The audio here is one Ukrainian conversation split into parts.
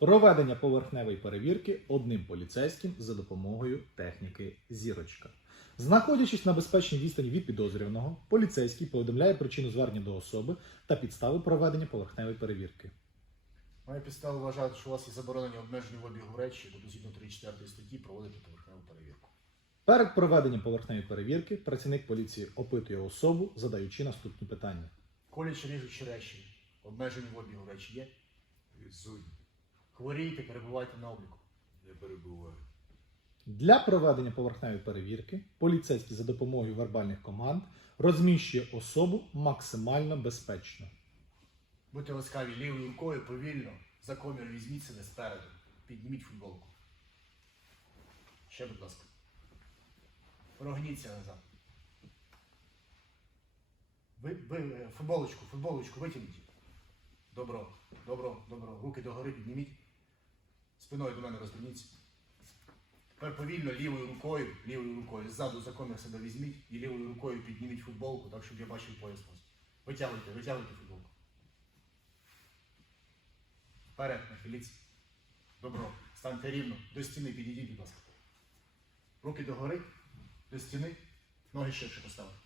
Проведення поверхневої перевірки одним поліцейським за допомогою техніки зірочка. Знаходячись на безпечній відстані від підозрюваного, поліцейський повідомляє причину звернення до особи та підстави проведення поверхневої перевірки. Має підстави вважати, що у вас є заборонені обмежені в обігу речі, тобто згідно 3-4 статті проводити поверхневу перевірку. Перед проведенням поверхневої перевірки працівник поліції опитує особу, задаючи наступні питання. Колючі ріжучі речі, обмежені в обігу речі є. Відсутні. Хворієте, перебувайте на обліку. Не перебуваю. Для проведення поверхневої перевірки поліцейський за допомогою вербальних команд розміщує особу максимально безпечно. Будьте ласкаві лівою рукою повільно, за комір візьміть себе спереду. Підніміть футболку. Ще, будь ласка. Прогніться назад. Ви, ви е, футболочку, футболочку витягніть. Добро, добро, добро. Руки догори підніміть. Спиною до мене розверніться. Тепер повільно лівою рукою, лівою рукою ззаду за комір себе візьміть і лівою рукою підніміть футболку, так щоб я бачив пояс вас. Витягуйте, витягуйте футболку. Вперед, нахиліться. Добро. Станьте рівно. До стіни підійдіть, будь ласка. Руки догори, до стіни, ноги ширше поставити.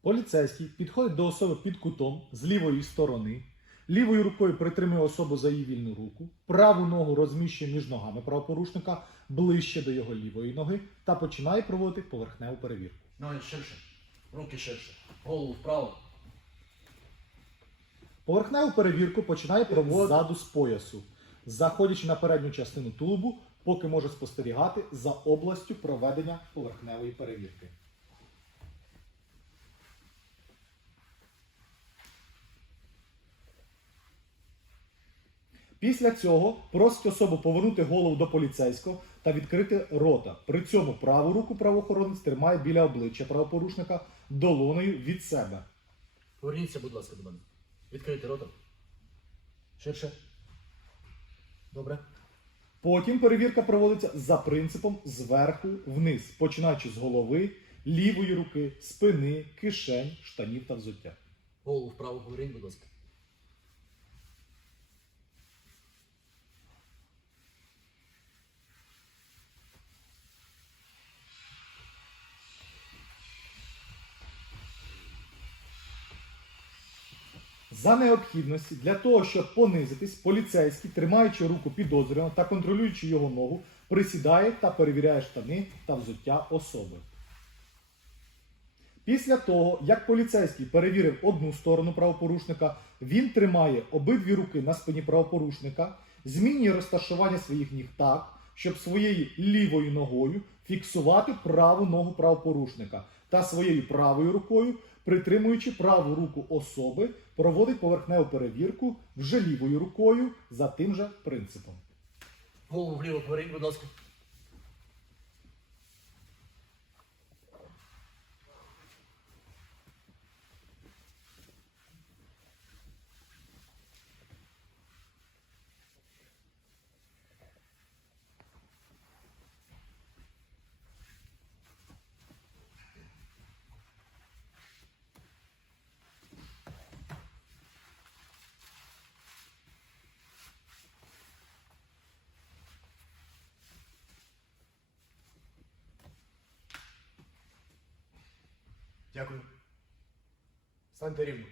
Поліцейський підходить до особи під кутом з лівої сторони, лівою рукою притримує особу за її вільну руку, праву ногу розміщує між ногами правопорушника ближче до його лівої ноги та починає проводити поверхневу перевірку. Ноги ширше, руки ширше, голову вправо. Поверхневу перевірку починає проводити ззаду з поясу, заходячи на передню частину тулубу, поки може спостерігати за областю проведення поверхневої перевірки. Після цього просить особу повернути голову до поліцейського та відкрити рота. При цьому праву руку правоохоронець тримає біля обличчя правопорушника долоною від себе. Поверніться, будь ласка, до мене. Відкрийте рота. Ширше. Добре. Потім перевірка проводиться за принципом зверху вниз, починаючи з голови, лівої руки, спини, кишень, штанів та взуття. Голову вправо поверніть, будь ласка. За необхідності для того, щоб понизитись, поліцейський, тримаючи руку підозрюваного та контролюючи його ногу, присідає та перевіряє штани та взуття особи. Після того, як поліцейський перевірив одну сторону правопорушника, він тримає обидві руки на спині правопорушника, змінює розташування своїх ніг так, щоб своєю лівою ногою фіксувати праву ногу правопорушника та своєю правою рукою, притримуючи праву руку особи, проводить поверхневу перевірку вже лівою рукою за тим же принципом. Голову вліво поверніть, будь ласка. Дякую. Станьте рівно.